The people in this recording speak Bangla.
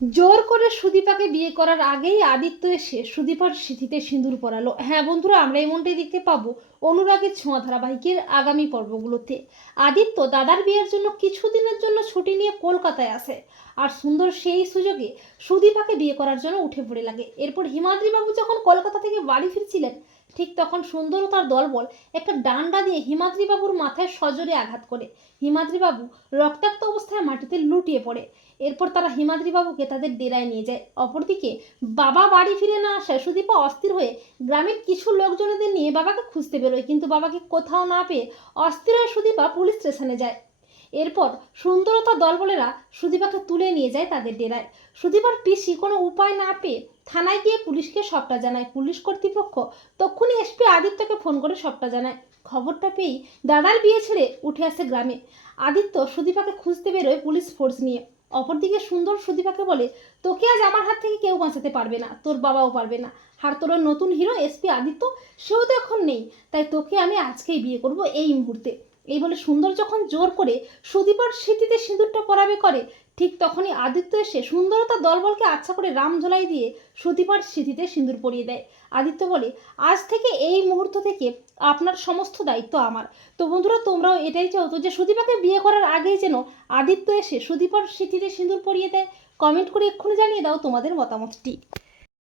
জোর করে সুদীপাকে বিয়ে করার আগেই আদিত্য এসে সুদীপার স্মৃতিতে সিঁদুর পরালো। হ্যাঁ বন্ধুরা, আমরা এমনটাই দেখতে পাবো অনুরাগের ছোঁয়া ধারাবাহিকের আগামী পর্বগুলোতে। আদিত্য দাদার বিয়ের জন্য কিছুদিনের জন্য ছুটি নিয়ে কলকাতায় আসে আর সুন্দর সেই সুযোগে সুদীপাকে বিয়ে করার জন্য উঠে পড়ে লাগে। এরপর হিমাদ্রি বাবু যখন কলকাতা থেকে বাড়ি ফিরছিলেন ঠিক তখন সুন্দর ও তার দলবল একটা ডান্ডা দিয়ে হিমাদ্রি বাবুর মাথায় সজোরে আঘাত করে। হিমাদ্রি বাবু রক্তাক্ত অবস্থায় মাটিতে লুটিয়ে পড়ে। এরপর তারা হিমাদ্রি বাবুকে তাদের ডেরায় নিয়ে যায়। অপরদিকে বাবা বাড়ি ফিরে না আসায় সুদীপা অস্থির হয়ে গ্রামের কিছু লোকজনদের নিয়ে বাবাকে খুঁজতে বেরোয়। কিন্তু বাবাকে কোথাও না পেয়ে অস্থির হয়ে সুদীপা পুলিশ স্টেশনে যায়। এরপর সুন্দরতা দলবলেরা সুদীপাকে তুলে নিয়ে যায় তাদের ডেরায়। সুদীপার পিসি কোনো উপায় না পেয়ে থানায় গিয়ে পুলিশকে সবটা জানায়। পুলিশ কর্তৃপক্ষ তক্ষুনি এসপি আদিত্যকে ফোন করে সবটা জানায়। খবরটা পেয়েই দাদার বিয়ে ছেড়ে উঠে আসে গ্রামে। আদিত্য সুদীপাকে খুঁজতে বেরোয় পুলিশ ফোর্স নিয়ে। অপরদিকে সুন্দর সুদীপাকে বলে, তোকে আজ আমার হাত থেকে কেউ বাঁচাতে পারবে না, তোর বাবাও পারবে না। আর তোর নতুন হিরো এসপি আদিত্য, সেও তো এখন নেই। তাই তোকে আমি আজকেই বিয়ে করব এই মুহূর্তে। এই বলে সুন্দর যখন জোর করে সুদীপার স্মৃতিতে সিঁদুরটা পরাবে করে, ঠিক তখনই আদিত্য এসে সুন্দরতা দলবলকে আচ্ছা করে রাম ঝোলাই দিয়ে সুদীপার স্মৃতিতে সিঁদুর পরিয়ে দেয়। আদিত্য বলে, আজ থেকে এই মুহূর্ত থেকে আপনার সমস্ত দায়িত্ব আমার। তো বন্ধুরা, তোমরাও এটাই চাও তো যে সুদীপাকে বিয়ে করার আগেই যেন আদিত্য এসে সুদীপার স্মৃতিতে সিঁদুর পরিয়ে দেয়। কমেন্ট করে এক্ষুনি জানিয়ে দাও তোমাদের মতামতটি।